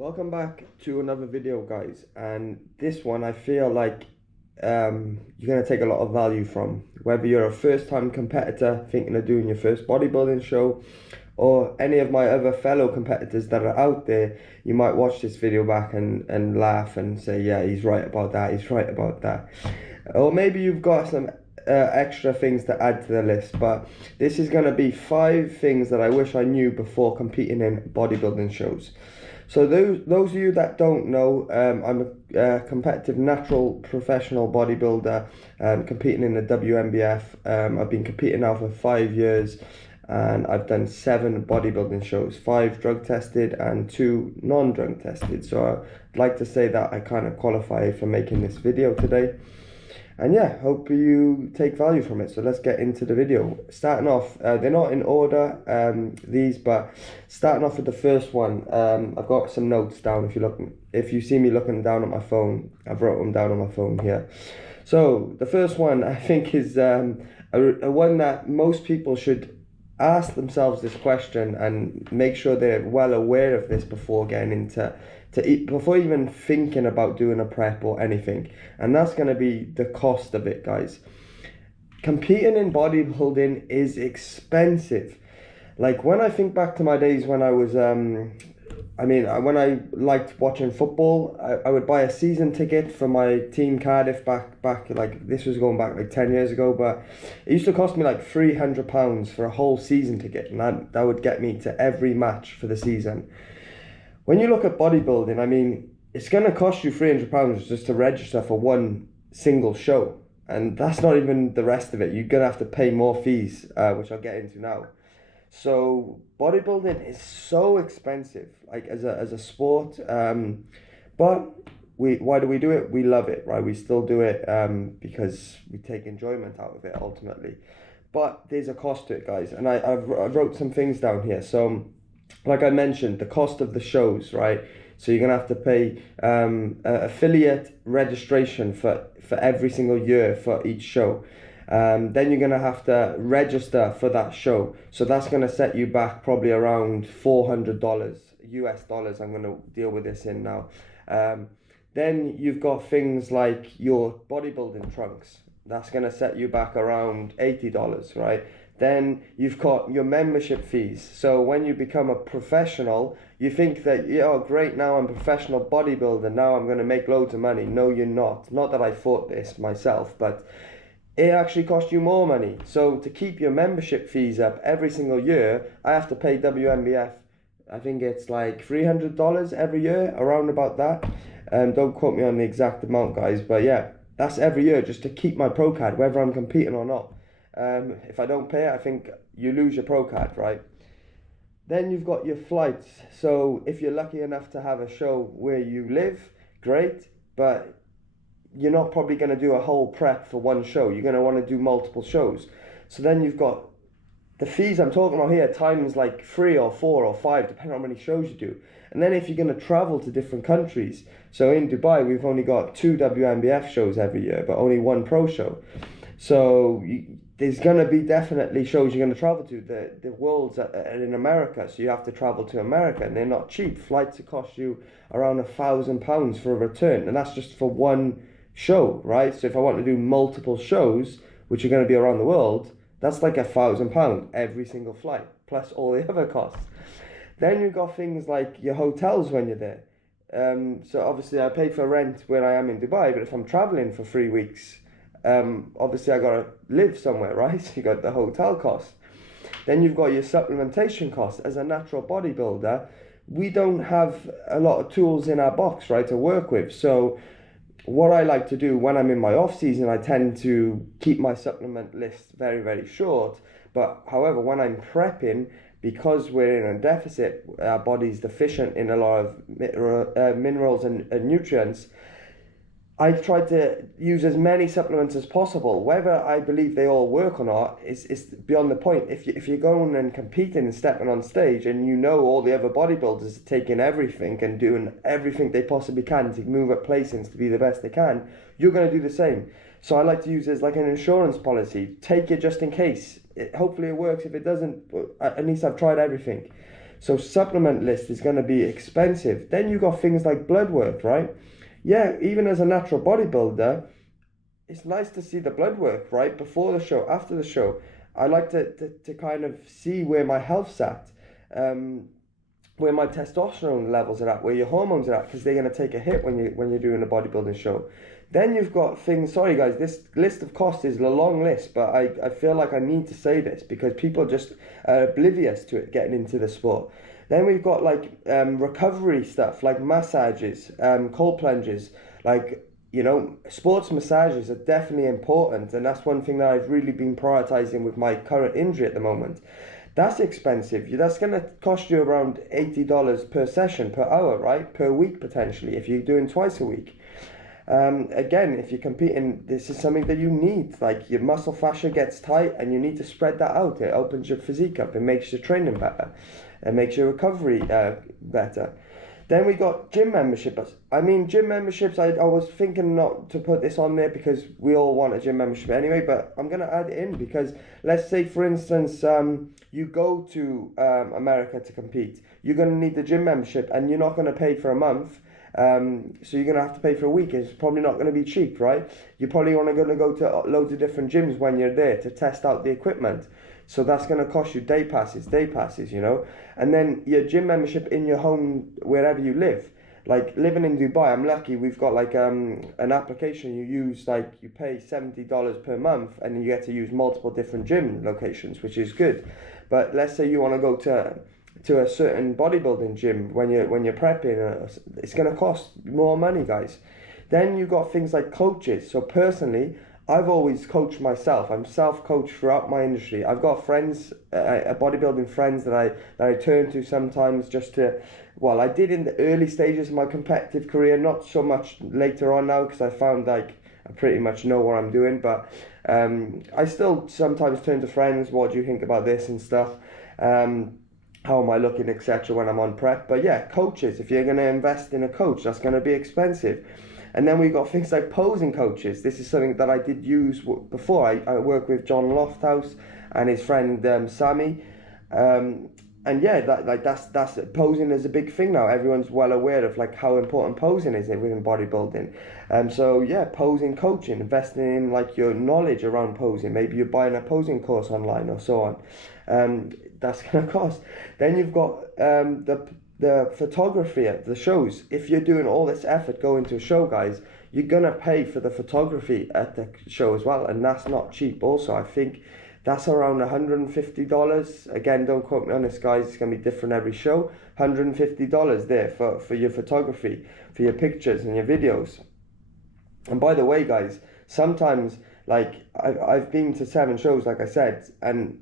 Welcome back to another video, guys, and this one I feel like you're going to take a lot of value from, whether you're a first-time competitor thinking of doing your first bodybuilding show, or any of my other fellow competitors that are out there. You might watch this video back and laugh and say, yeah, he's right about that, he's right about that. Or maybe you've got some extra things to add to the list, but this is going to be 5 things that I wish I knew before competing in bodybuilding shows. So those of you that don't know, I'm a competitive natural professional bodybuilder, competing in the WNBF. I've been competing now for 5 years, and I've done 7 bodybuilding shows, 5 drug tested and 2 non-drug tested. So I'd like to say that I kind of qualify for making this video today. And yeah, hope you take value from it. So let's get into the video. Starting off, they're not in order, these, but starting off with the first one, I've got some notes down. If you see me looking down at my phone, I've wrote them down on my phone here. So the first one I think is a one that most people should ask themselves this question and make sure they're well aware of this before getting into before even thinking about doing a prep or anything, and that's going to be the cost of it, guys. Competing in bodybuilding is expensive. Like, when I think back to my days when I was when I liked watching football, I would buy a season ticket for my team Cardiff back like, this was going back like 10 years ago, but it used to cost me like £300 for a whole season ticket, and that would get me to every match for the season. When you look at bodybuilding, I mean, it's going to cost you £300 just to register for one single show, and that's not even the rest of it. You're going to have to pay more fees, which I'll get into now. So bodybuilding is so expensive, like as a sport, but why do we do it? We love it, right? We still do it because we take enjoyment out of it ultimately. But there's a cost to it, guys, and I wrote some things down here. So, like I mentioned, the cost of the shows, right? So you're gonna have to pay affiliate registration for every single year for each show. Then you're gonna have to register for that show. So that's gonna set you back probably around $400 US dollars. I'm gonna deal with this in now. Then you've got things like your bodybuilding trunks. That's gonna set you back around $80, right? Then you've got your membership fees. So when you become a professional, you think that, yeah, oh, great, now I'm a professional bodybuilder, now I'm going to make loads of money. No, you're not. Not that I thought this myself, but it actually costs you more money. So to keep your membership fees up every single year, I have to pay WNBF, I think it's like $300 every year, around about that. Don't quote me on the exact amount, guys, but yeah, that's every year just to keep my pro card, whether I'm competing or not. If I don't pay it, I think you lose your pro card, right? Then you've got your flights. So if you're lucky enough to have a show where you live, great, but you're not probably going to do a whole prep for one show. You're going to want to do multiple shows. So then you've got the fees I'm talking about here times like 3 or 4 or 5, depending on how many shows you do. And then if you're going to travel to different countries, so in Dubai we've only got 2 WNBF shows every year, but only 1 pro show. So there's going to be definitely shows you're going to travel to. The world's in America, so you have to travel to America, and they're not cheap. Flights that cost you around £1,000 for a return, and that's just for one show, right? So if I want to do multiple shows, which are going to be around the world, that's like £1,000 every single flight, plus all the other costs. Then you've got things like your hotels when you're there. So obviously I pay for rent where I am in Dubai, but if I'm traveling for 3 weeks, obviously I gotta live somewhere, right? So you got the hotel cost. Then you've got your supplementation costs. As a natural bodybuilder, we don't have a lot of tools in our box, right, to work with. So what I like to do when I'm in my off season, I tend to keep my supplement list very, very short. But however, when I'm prepping, because we're in a deficit, our body's deficient in a lot of minerals and nutrients, I try to use as many supplements as possible. Whether I believe they all work or not is beyond the point. If you're going and competing and stepping on stage and you know all the other bodybuilders are taking everything and doing everything they possibly can to move up placings to be the best they can, you're going to do the same. So I like to use it as like an insurance policy. Take it just in case. Hopefully it works. If it doesn't, at least I've tried everything. So supplement list is going to be expensive. Then you got things like blood work, right? Yeah, even as a natural bodybuilder, it's nice to see the blood work, right? Before the show, after the show. I like to kind of see where my health's at, where my testosterone levels are at, where your hormones are at, because they're going to take a hit when you're doing a bodybuilding show. Then you've got things, sorry guys, this list of costs is a long list, but I feel like I need to say this because people just are oblivious to it getting into the sport. Then we've got like recovery stuff, like massages, cold plunges, like, you know, sports massages are definitely important, and that's one thing that I've really been prioritizing with my current injury at the moment. That's expensive. That's going to cost you around $80 per session, per hour, right? Per week, potentially, if you're doing twice a week. Again, if you're competing, this is something that you need. Like, your muscle fascia gets tight and you need to spread that out. It opens your physique up. It makes your training better. It makes your recovery better. Then we got gym memberships. I mean, gym memberships, I was thinking not to put this on there because we all want a gym membership anyway, but I'm going to add it in because let's say, for instance, you go to America to compete. You're going to need the gym membership and you're not going to pay for a month. So you're going to have to pay for a week. It's probably not going to be cheap, right? You're probably only going to go to loads of different gyms when you're there to test out the equipment. So that's going to cost you day passes, you know. And then your gym membership in your home, wherever you live. Like living in Dubai, I'm lucky we've got like an application you use, like you pay $70 per month and you get to use multiple different gym locations, which is good. But let's say you want to go to a certain bodybuilding gym when you're prepping, it's going to cost more money, guys. Then you got things like coaches. So personally, I've always coached myself. I'm self-coached throughout my industry. I've got friends, bodybuilding friends that I turn to sometimes just to, well, I did in the early stages of my competitive career, not so much later on now because I found like I pretty much know what I'm doing, but I still sometimes turn to friends. What do you think about this and stuff? How am I looking, etc. when I'm on prep? But yeah, coaches. If you're going to invest in a coach, that's going to be expensive. And then we've got things like posing coaches. This is something that I did use before. I work with John Lofthouse and his friend Sammy. And yeah, that's posing is a big thing now. Everyone's well aware of like how important posing is within bodybuilding. So yeah, posing coaching, investing in like your knowledge around posing. Maybe you're buying a posing course online or so on. That's gonna cost. Then you've got the photography at the shows. If you're doing all this effort going to a show, guys, you're gonna pay for the photography at the show as well, and that's not cheap. Also, I think that's around $150. Again, don't quote me on this, guys. It's gonna be different every show. $150 there for your photography, for your pictures and your videos. And by the way, guys, sometimes like I've been to 7 shows, like I said, and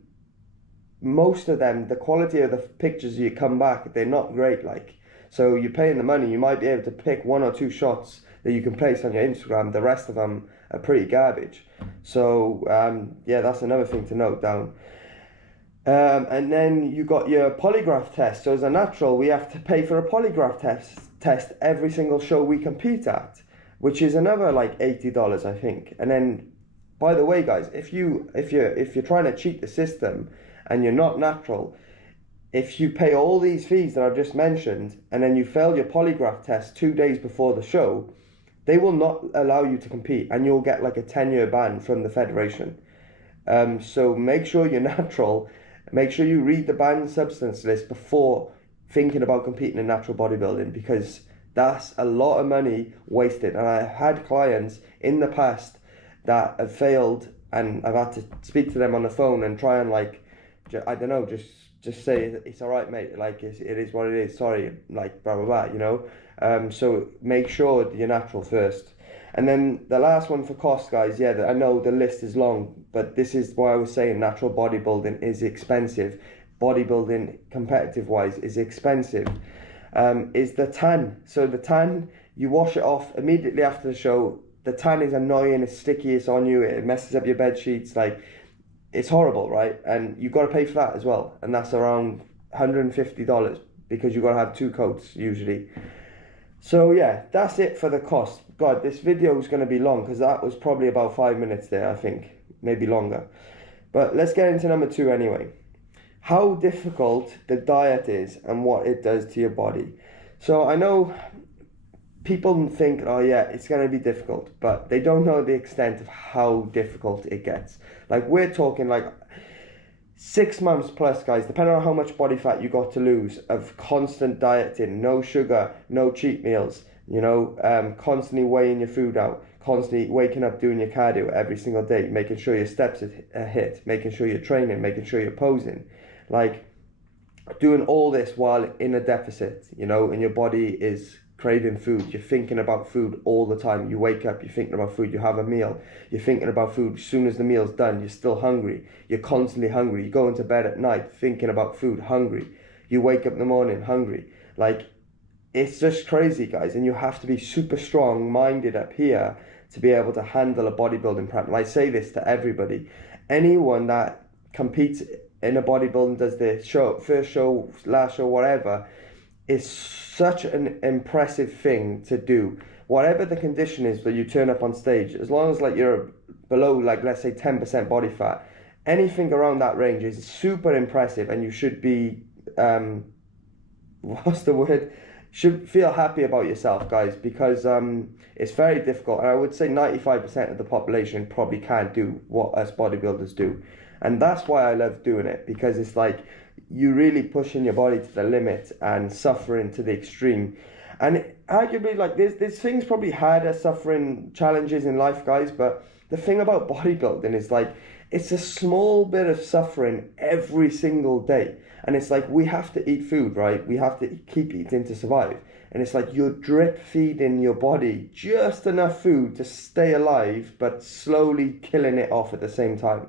most of them, the quality of the pictures you come back, they're not great. Like, so you're paying the money, you might be able to pick 1 or 2 shots that you can place on your Instagram. The rest of them are pretty garbage. So yeah, that's another thing to note down. And then you got your polygraph test. So as a natural, we have to pay for a polygraph test every single show we compete at, which is another like $80, I think. And then, by the way, guys, if you're trying to cheat the system and you're not natural, if you pay all these fees that I've just mentioned and then you fail your polygraph test 2 days before the show, they will not allow you to compete and you'll get like a 10-year ban from the federation. So make sure you're natural. Make sure you read the banned substance list before thinking about competing in natural bodybuilding, because that's a lot of money wasted. And I've had clients in the past that have failed and I've had to speak to them on the phone and try and like, I don't know, just say it's all right, mate. Like it is what it is. Sorry, like blah blah blah. You know. So make sure you're natural first. And then the last one for cost, guys. Yeah, I know the list is long, but this is why I was saying natural bodybuilding is expensive. Bodybuilding, competitive wise, is expensive. Is the tan. So the tan, you wash it off immediately after the show. The tan is annoying. It's sticky. It's on you. It messes up your bed sheets. Like, it's horrible, right? And you've got to pay for that as well. And that's around $150 because you've got to have 2 coats usually. So yeah, that's it for the cost. God, this video is going to be long because that was probably about 5 minutes there, I think. Maybe longer. But let's get into number 2 anyway. how difficult the diet is and what it does to your body. So I know people think, oh yeah, it's going to be difficult, but they don't know the extent of how difficult it gets. Like we're talking like 6 months plus, guys, depending on how much body fat you got to lose, of constant dieting, no sugar, no cheat meals, constantly weighing your food out, constantly waking up doing your cardio every single day, making sure your steps are hit, making sure you're training, making sure you're posing, like doing all this while in a deficit, and your body is craving food. You're thinking about food all the time. You wake up, you're thinking about food. You have a meal, you're thinking about food. As soon as the meal's done, you're still hungry. You're constantly hungry. You go into bed at night thinking about food, hungry. You wake up in the morning hungry. Like, it's just crazy, guys. And you have to be super strong minded up here to be able to handle a bodybuilding prep. And I say this to everybody. Anyone that competes in a bodybuilding, does the show, first show, last show, whatever, is such an impressive thing to do. Whatever the condition is that you turn up on stage, as long as like you're below, like, let's say 10% body fat, anything around that range is super impressive, and you should be what's the word? Should feel happy about yourself, guys, because it's very difficult. And I would say 95% of the population probably can't do what us bodybuilders do. And that's why I love doing it, because it's like you really pushing your body to the limit and suffering to the extreme. And arguably, like, there's things probably harder, suffering challenges in life, guys, but the thing about bodybuilding is like it's a small bit of suffering every single day. And it's like we have to eat food, right? We have to keep eating to survive. And it's like you're drip feeding your body just enough food to stay alive, but slowly killing it off at the same time.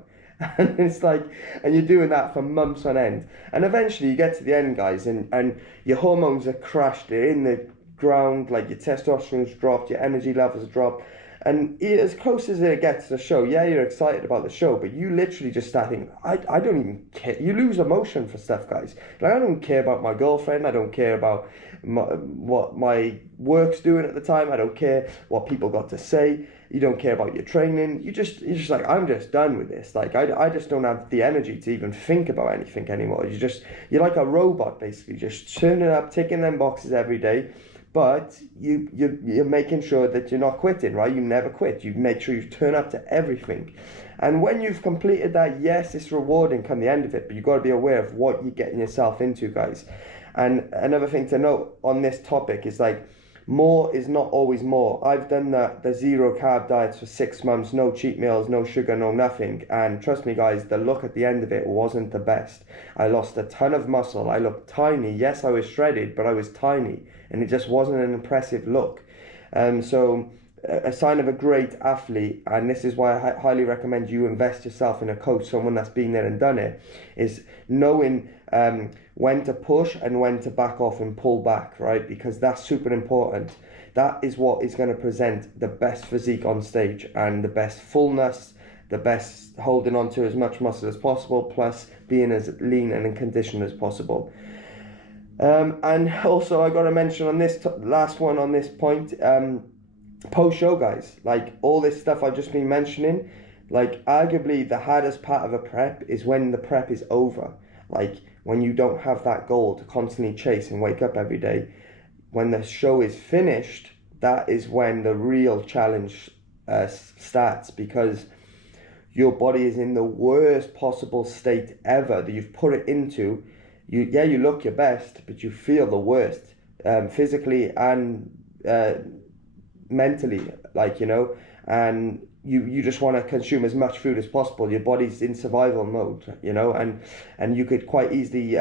And it's like, and you're doing that for months on end. And eventually you get to the end, guys, and your hormones are crashed, they're in the ground, like your testosterone's dropped, your energy levels have dropped. And as close as it gets to the show, yeah, you're excited about the show, but you literally just start thinking, I don't even care. You lose emotion for stuff, guys. Like, I don't care about my girlfriend. I don't care about what my work's doing at the time. I don't care what people got to say. You don't care about your training. You're just like, I'm just done with this. Like, I just don't have the energy to even think about anything anymore. You're like a robot, basically, just turning up, ticking them boxes every day. But you're making sure that you're not quitting, right? You never quit. You make sure you turn up to everything. And when you've completed that, yes, it's rewarding come the end of it, but you've got to be aware of what you're getting yourself into, guys. And another thing to note on this topic is like, more is not always more. I've done the zero carb diets for 6 months, no cheat meals, no sugar, no nothing. And trust me, guys, the look at the end of it wasn't the best. I lost a ton of muscle. I looked tiny. Yes, I was shredded, but I was tiny. And it just wasn't an impressive look. So a sign of a great athlete, and this is why I highly recommend you invest yourself in a coach, someone that's been there and done it, is knowing when to push and when to back off and pull back, right? Because that's super important. That is what is going to present the best physique on stage and the best fullness, the best holding on to as much muscle as possible, plus being as lean and in condition as possible. And also I got to mention on this last one on this point, post-show, guys, like all this stuff I've just been mentioning, like arguably the hardest part of a prep is when the prep is over. Like when you don't have that goal to constantly chase and wake up every day. When the show is finished, that is when the real challenge starts, because your body is in the worst possible state ever that you've put it into. You look your best, but you feel the worst, physically and mentally, like, and you just want to consume as much food as possible. Your body's in survival mode, and you could quite easily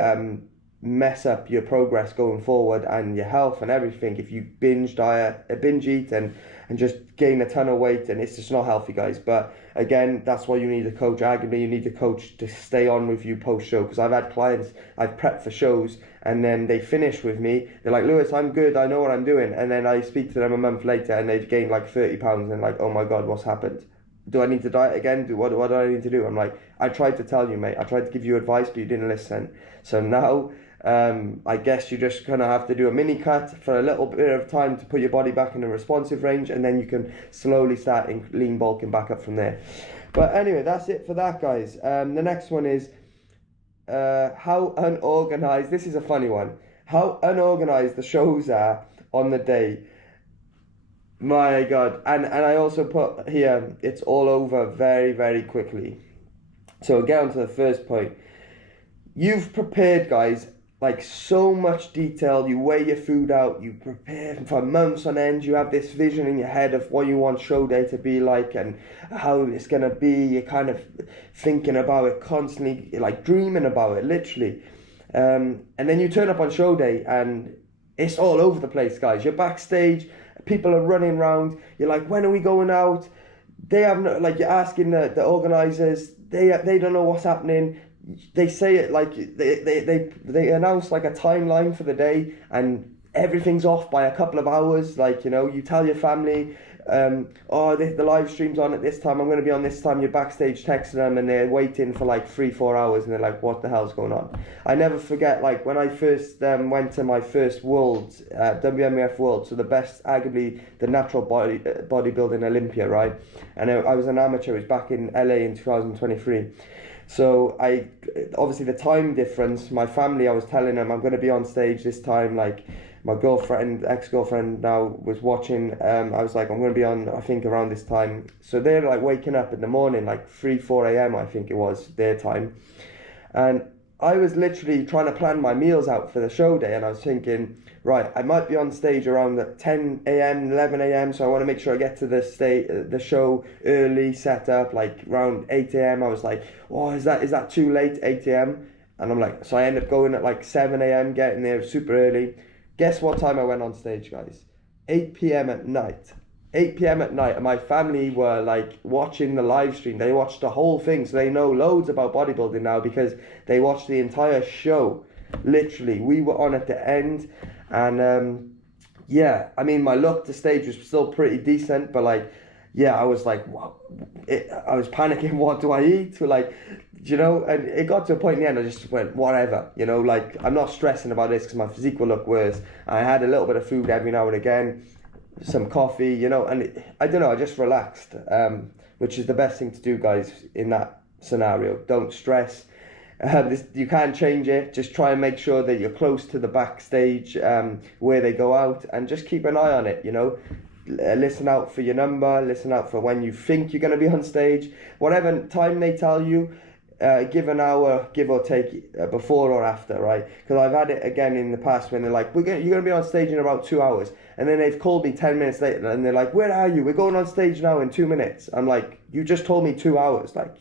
mess up your progress going forward and your health and everything if you binge eat and just gain a ton of weight, and it's just not healthy, guys. But again, that's why you need a coach. Arguably, you need a coach to stay on with you post-show, because I've had clients, I've prepped for shows, and then they finish with me, they're like, Lewis, I'm good, I know what I'm doing, and then I speak to them a month later and they've gained like 30 pounds and like, oh my god, what's happened? Do I need to diet again? What do I need to do? I'm like, I tried to tell you, mate, I tried to give you advice, but you didn't listen. So now I guess you're just gonna have to do a mini cut for a little bit of time to put your body back in a responsive range, and then you can slowly start lean bulking back up from there. But anyway, that's it for that, guys. The next one is how unorganized, this is a funny one, how unorganized the shows are on the day. My God. And I also put here, it's all over very, very quickly. So get on to the first point. You've prepared, guys, like so much detail. You weigh your food out, you prepare for months on end. You have this vision in your head of what you want show day to be like and how it's going to be. You're kind of thinking about it constantly, like dreaming about it, literally. And then you turn up on show day and it's all over the place, guys. You're backstage, people are running around. You're like, when are we going out? They have no, like, you're asking the organizers, they don't know what's happening. They say it like they announce like a timeline for the day and everything's off by a couple of hours. Like, you know, you tell your family, oh, the live stream's on at this time, I'm going to be on this time. You're backstage texting them and they're waiting for like 3-4 hours and they're like, what the hell's going on? I never forget, like, when I first went to my first Worlds, WMF World, so the best, arguably the natural bodybuilding Olympia, right? And I was an amateur. It was back in LA in 2023. So obviously the time difference, my family, I was telling them I'm going to be on stage this time. Like, my girlfriend, ex-girlfriend now was watching. I was like, I'm going to be on, I think, around this time. So they're like waking up in the morning, like 3-4 a.m. I think it was their time. And I was literally trying to plan my meals out for the show day, and I was thinking, right, I might be on stage around 10 a.m, 11 a.m, so I want to make sure I get to the show early, set up, like around 8 a.m. I was like, oh, is that too late, 8 a.m? And I'm like, so I end up going at like 7 a.m, getting there super early. Guess what time I went on stage, guys? 8 p.m. at night. 8 p.m. at night, and my family were like watching the live stream. They watched the whole thing, so they know loads about bodybuilding now because they watched the entire show. Literally, we were on at the end, and yeah, I mean, my look to stage was still pretty decent, but like, yeah, I was like, wow, I was panicking. What do I eat? Like, you know, and it got to a point in the end, I just went, whatever, you know, like, I'm not stressing about this because my physique will look worse. I had a little bit of food every now and again, some coffee, you know, and I don't know, I just relaxed, which is the best thing to do, guys, in that scenario. Don't stress. You can't change it. Just try and make sure that you're close to the backstage where they go out, and just keep an eye on it, you know. Listen out for your number, listen out for when you think you're going to be on stage. Whatever time they tell you, give an hour, give or take, before or after, right? Because I've had it again in the past when they're like, you're going to be on stage in about 2 hours. And then they've called me 10 minutes later and they're like, where are you? We're going on stage now in 2 minutes. I'm like, you just told me 2 hours. Like,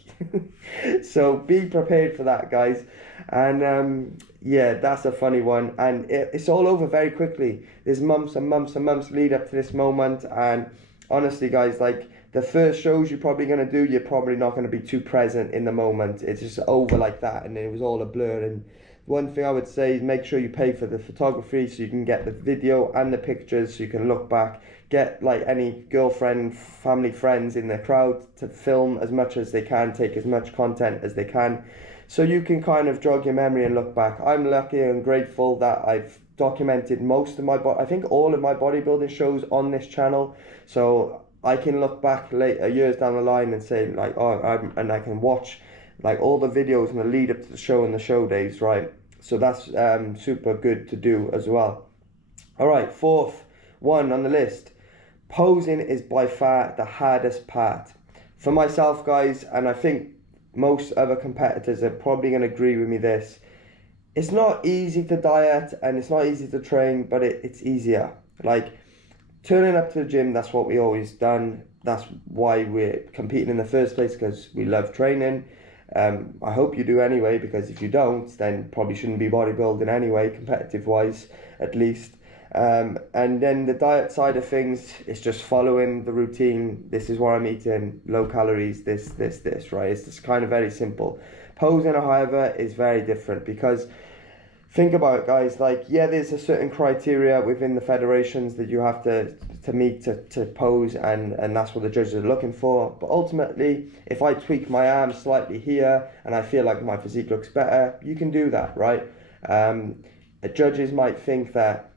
so be prepared for that, guys. And yeah, that's a funny one. And it's all over very quickly. There's months and months and months lead up to this moment. And honestly, guys, like, the first shows you're probably going to do, you're probably not going to be too present in the moment. It's just over like that, and it was all a blur. And one thing I would say is make sure you pay for the photography so you can get the video and the pictures so you can look back. Get like any girlfriend, family, friends in the crowd to film as much as they can, take as much content as they can, so you can kind of jog your memory and look back. I'm lucky and grateful that I've documented most of my, I think all of my bodybuilding shows on this channel. So I can look back later, years down the line, and say like, oh, and I can watch like all the videos in the lead up to the show and the show days, right? So that's super good to do as well. All right, fourth one on the list. Posing is by far the hardest part. For myself, guys, and I think most other competitors are probably going to agree with me this. It's not easy to diet and it's not easy to train, but it's easier. Like, turning up to the gym, that's what we always done. That's why we're competing in the first place, because we love training. I hope you do anyway, because if you don't, then probably shouldn't be bodybuilding anyway, competitive wise, at least. And then the diet side of things is just following the routine. This is what I'm eating, low calories, this, right? It's just kind of very simple. Posing, however, is very different, because think about it, guys, like, yeah, there's a certain criteria within the federations that you have to meet to pose, and that's what the judges are looking for. But ultimately, if I tweak my arm slightly here and I feel like my physique looks better, you can do that, right? Judges might think that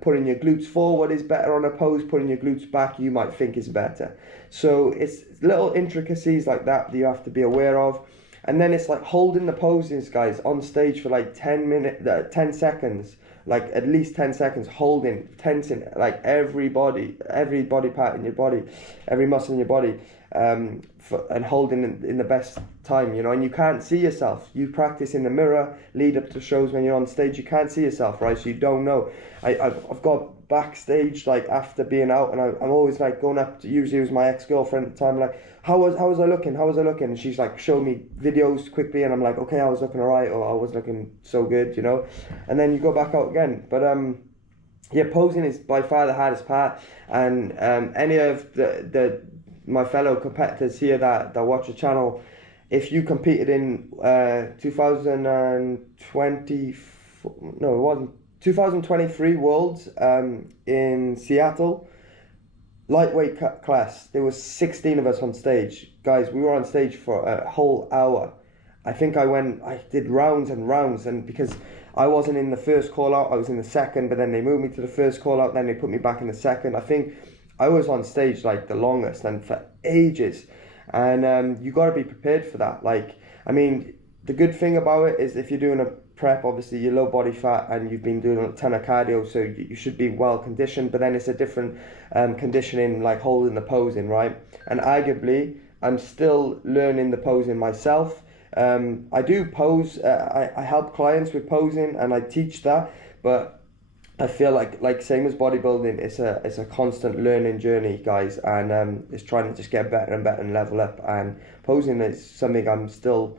putting your glutes forward is better on a pose, putting your glutes back you might think is better. So it's little intricacies like that you have to be aware of. And then it's like holding the poses, guys, on stage for like 10 seconds, like at least 10 seconds, holding, tensing, like every body part in your body, every muscle in your body, and holding in the best time, you know. And you can't see yourself. You practice in the mirror, lead up to shows. When you're on stage, you can't see yourself, right? So you don't know. I've got backstage, like after being out, and I'm always like going up to, usually it was my ex-girlfriend at the time, like, how was I looking, and she's like, show me videos quickly, and I'm like, okay, I was looking alright, or I was looking so good, you know. And then you go back out again. But yeah, posing is by far the hardest part. And any of the my fellow competitors here that watch the channel, if you competed in 2020, no, it wasn't, 2023 Worlds in Seattle, lightweight class, there was 16 of us on stage. Guys, we were on stage for a whole hour. I think I did rounds and rounds, and because I wasn't in the first call out, I was in the second, but then they moved me to the first call out, then they put me back in the second. I think I was on stage like the longest and for ages. And you got to be prepared for that. Like, I mean, the good thing about it is if you're doing a prep, obviously you're low body fat and you've been doing a ton of cardio, so you should be well conditioned. But then it's a different conditioning, like holding the posing, right? And arguably, I'm still learning the posing myself. I do pose. I help clients with posing and I teach that, but I feel like same as bodybuilding, it's a constant learning journey, guys, and it's trying to just get better and better and level up. And posing is something I'm still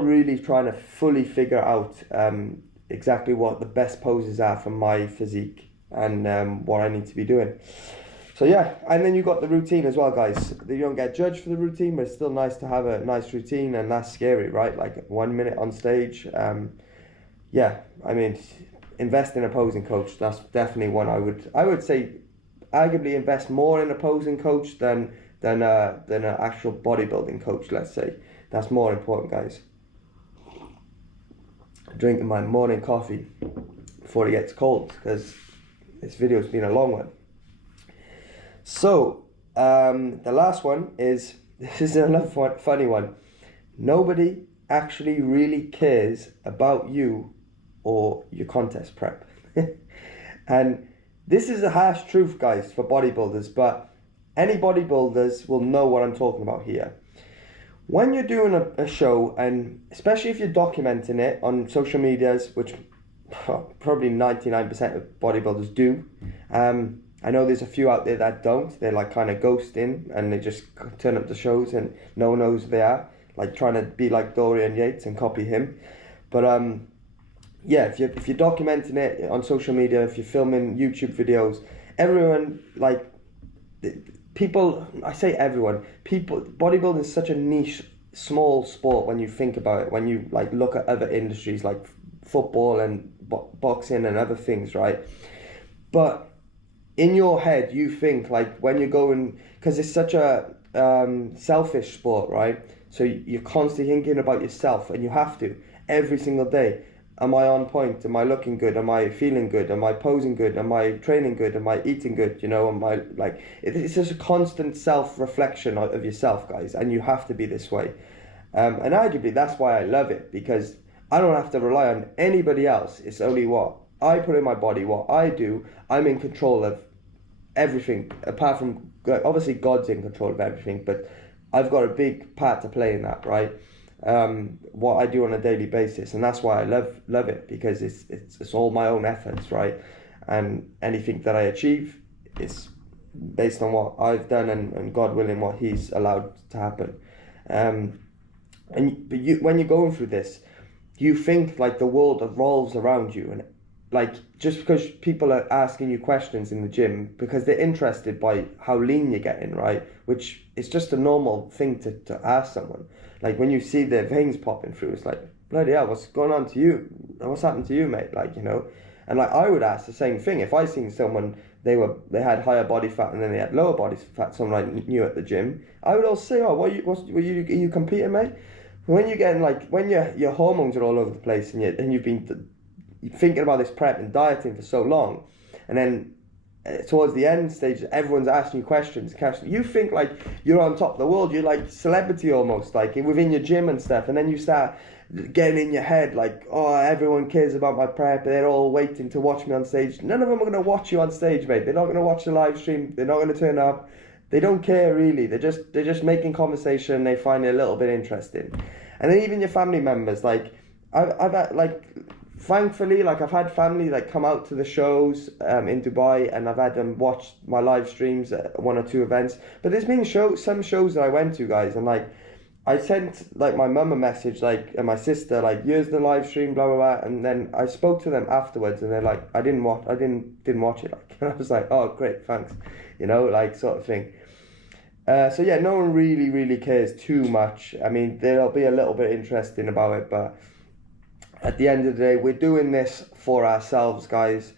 really trying to fully figure out exactly what the best poses are for my physique and what I need to be doing. So yeah, and then you got the routine as well, guys. You don't get judged for the routine, but it's still nice to have a nice routine, and that's scary, right? Like 1 minute on stage. Yeah, I mean, invest in a posing coach. That's definitely one I would say arguably invest more in a posing coach than an actual bodybuilding coach, let's say. That's more important, guys. Drinking my morning coffee before it gets cold, because this video's been a long one. So the last one is, this is another funny one. Nobody actually really cares about you or your contest prep. And this is a harsh truth, guys, for bodybuilders, but any bodybuilders will know what I'm talking about here. When you're doing a show, and especially if you're documenting it on social medias, which probably 99% of bodybuilders do, I know there's a few out there that don't. They're like kind of ghosting and they just turn up to shows and no one knows who they are, like trying to be like Dorian Yates and copy him. But yeah, if you're documenting it on social media, if you're filming YouTube videos, everyone, like, people, I say everyone, people, bodybuilding is such a niche, small sport when you think about it, when you like look at other industries like football and boxing and other things, right? But in your head, you think like when you're going, because it's such a selfish sport, right? So you're constantly thinking about yourself, and you have to every single day. Am I on point? Am I looking good? Am I feeling good? Am I posing good? Am I training good? Am I eating good? You know, am I like, it's just a constant self-reflection of yourself, guys, and you have to be this way. And arguably that's why I love it, because I don't have to rely on anybody else. It's only what I put in my body, what I do. I'm in control of everything, apart from, obviously God's in control of everything, but I've got a big part to play in that, right? What I do on a daily basis, and that's why I love it, because it's all my own efforts, right? And anything that I achieve is based on what I've done and God willing what He's allowed to happen. But when you're going through this, you think like the world revolves around you, and like just because people are asking you questions in the gym because they're interested by how lean you're getting, right? Which is just a normal thing to ask someone. Like when you see their veins popping through, it's like, bloody hell, what's going on to you? What's happened to you, mate? Like, you know, and like I would ask the same thing if I seen someone they had higher body fat and then they had lower body fat, someone I knew at the gym, I would also say, oh, are you competing, mate? When you're getting like, when your hormones are all over the place and you've been thinking about this prep and dieting for so long, and then towards the end stage, everyone's asking you questions. You think like you're on top of the world, you're like celebrity almost, like within your gym and stuff, and then you start getting in your head like, oh, everyone cares about my prep, they're all waiting to watch me on stage. None of them are going to watch you on stage, mate. They're not going to watch the live stream, they're not going to turn up, they don't care really. They're just making conversation, they find it a little bit interesting. And then even your family members, like I've had, like, thankfully, like I've had family like come out to the shows in Dubai, and I've had them watch my live streams at one or two events. But there's been some shows that I went to, guys, and like I sent like my mum a message, like, and my sister, like, here's the live stream, blah blah blah, and then I spoke to them afterwards, and they're like, I didn't watch it, like, and I was like, oh great, thanks, like, sort of thing. So yeah, no one really cares too much. I mean, there'll be a little bit interesting about it, but at the end of the day, we're doing this for ourselves, guys.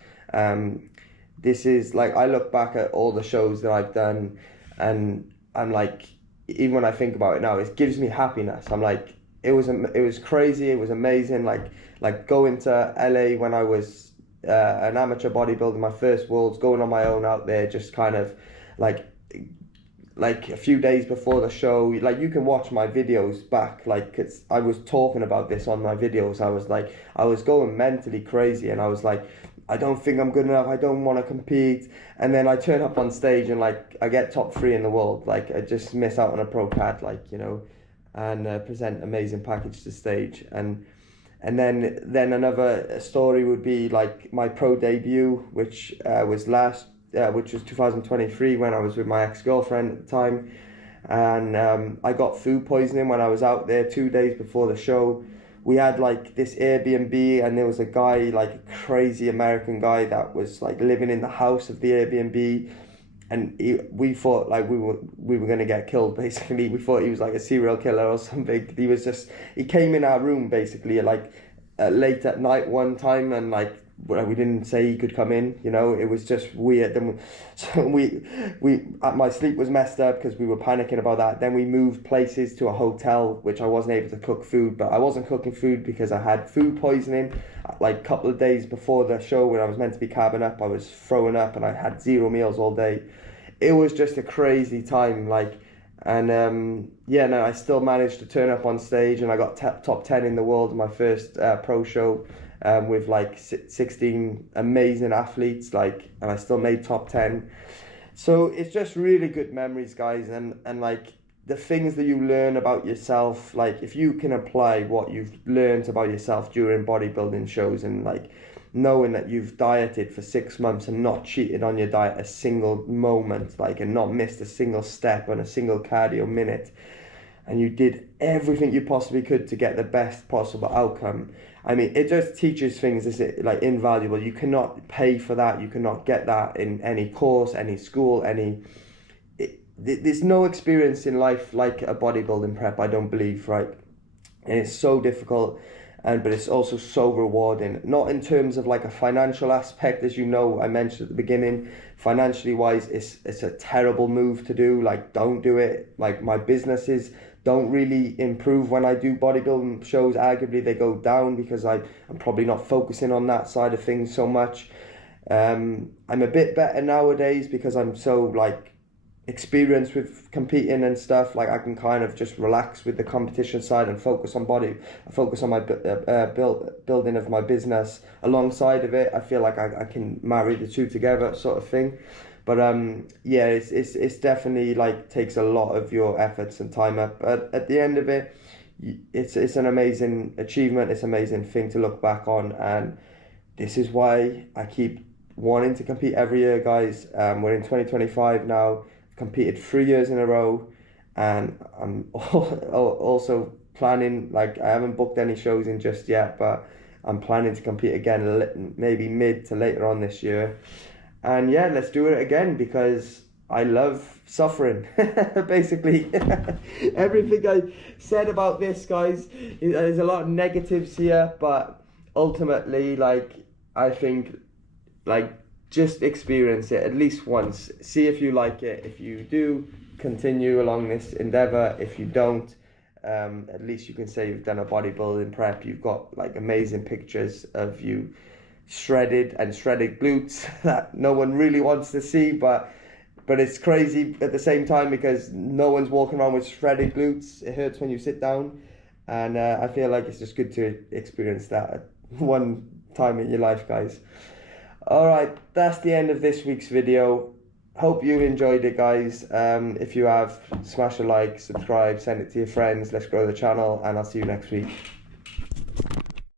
This is like, I look back at all the shows that I've done, and I'm like, even when I think about it now, it gives me happiness. I'm like, it was crazy, it was amazing. Like going to LA when I was an amateur bodybuilder, my first Worlds, going on my own out there, just kind of like a few days before the show, like you can watch my videos back, like I was talking about this on my videos. I was going mentally crazy, and I was like, I don't think I'm good enough, I don't want to compete. And then I turn up on stage and like I get top 3 in the world, like I just miss out on a pro card, like, and present amazing package to stage. And then another story would be like my pro debut, which was 2023, when I was with my ex-girlfriend at the time, and I got food poisoning when I was out there 2 days before the show. We had like this Airbnb, and there was a guy, like a crazy American guy, that was like living in the house of the Airbnb, and we thought like we were gonna get killed, basically. We thought he was like a serial killer or something. He came in our room basically like late at night one time, and like we didn't say he could come in, it was just weird. Then my sleep was messed up because we were panicking about that. Then we moved places to a hotel, which I wasn't able to cook food, but I wasn't cooking food because I had food poisoning. Like a couple of days before the show, when I was meant to be cabbing up, I was throwing up, and I had 0 meals all day. It was just a crazy time, like, and I still managed to turn up on stage, and I got top 10 in the world in my first pro show, with like 16 amazing athletes, like, and I still made top 10. So it's just really good memories, guys, and like the things that you learn about yourself, like if you can apply what you've learned about yourself during bodybuilding shows, and like knowing that you've dieted for 6 months and not cheated on your diet a single moment, like, and not missed a single step and a single cardio minute, and you did everything you possibly could to get the best possible outcome. I mean, it just teaches things that's like invaluable. You cannot pay for that. You cannot get that in any course, any school, there's no experience in life like a bodybuilding prep, I don't believe, right? And it's so difficult, but it's also so rewarding. Not in terms of like a financial aspect, as I mentioned at the beginning. Financially wise, it's a terrible move to do. Like, don't do it. Like, my businesses don't really improve when I do bodybuilding shows. Arguably they go down because I'm probably not focusing on that side of things so much. I'm a bit better nowadays because I'm so like experienced with competing and stuff. Like, I can kind of just relax with the competition side and focus on my building of my business alongside of it. I feel like I can marry the two together, sort of thing. But it's definitely like takes a lot of your efforts and time up. But at the end of it, it's an amazing achievement. It's an amazing thing to look back on, and this is why I keep wanting to compete every year, guys. We're in 2025 now. I've competed 3 years in a row, and I'm also planning. Like, I haven't booked any shows in just yet, but I'm planning to compete again, maybe mid to later on this year. And yeah, let's do it again because I love suffering. Basically, everything I said about this, guys, there's a lot of negatives here, but ultimately, like, I think, like, just experience it at least once. See if you like it. If you do, continue along this endeavor. If you don't, at least you can say you've done a bodybuilding prep. You've got like amazing pictures of you shredded glutes that no one really wants to see, but it's crazy at the same time because no one's walking around with shredded glutes. It hurts when you sit down, and I feel like it's just good to experience that at one time in your life, guys. All right, that's the end of this week's video. Hope you enjoyed it, guys. If you have, smash a like, subscribe, send it to your friends. Let's grow the channel, and I'll see you next week.